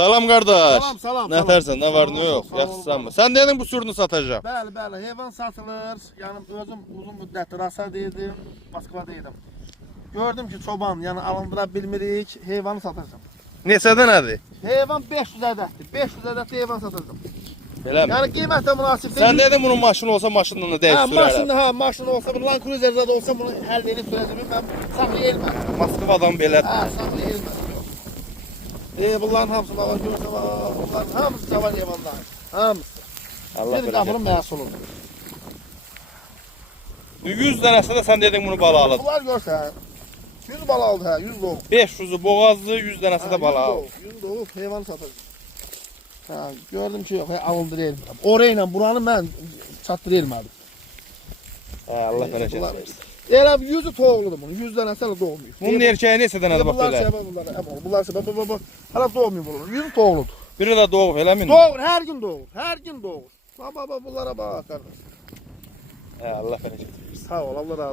Salam kardeş. Salam, salam. Ne dersen, ne var ne yok. Sağ ol, Yaxşısan mı? Sen dedin bu sürünü satacağım. Bəli, bəli, heyvan satılır. Yəni özüm uzun müddətdir Rasa deyildim, Moskvada idim. Gördüm ki, çoban, yəni alındıra bilmirik, heyvanı satacağım. Neçədə nədir? Heyvan 500 ədəddir. 500 ədədli heyvan satacağım. Beləmi? Yəni qiymət də münasib deyil. Sen dedin bunun maşını olsa maşınla da dəyişib sürərəm. Maşın olsa, bir Land Cruiser da olsa bunu həll edib sürəcəm. Mən saxlayılmam. Moskvadan belə. Saxlayılmam. Bunların hamısı var, görsə var, bunların hamısı cavan heyvanlar. Hamısı. Allah Bir qapının bereket. məhsuludur. 100 dənəsi də sən dedin bunu bala alır. Bunlar görsə, 100 bala aldı hə, 100 doğum. 500'ü boğazlı, 100 dənəsi də bala alır. 100 doğum, heyvanı satacağım. Ha, gördüm ki, yox, alındırayım. Orayla buranı mən çatdırayılmadım. Allah bereket versin. Elə 100'ü toğludur bunun, 100 dənəsi hələ doğmuyor. Bunun erkeği neçə dənədir bax Bunlar belə? səbəb, bunlar səbəb, baba, hələ doğmuyor bunun, 100'ü toğludur. Biri də doğub eləmi? Doğur, hər gün doğur, hər gün doğur. Baba, bunlara bax, qardaş. Allah bereket versin. Sağ ol, Allah razı olsun.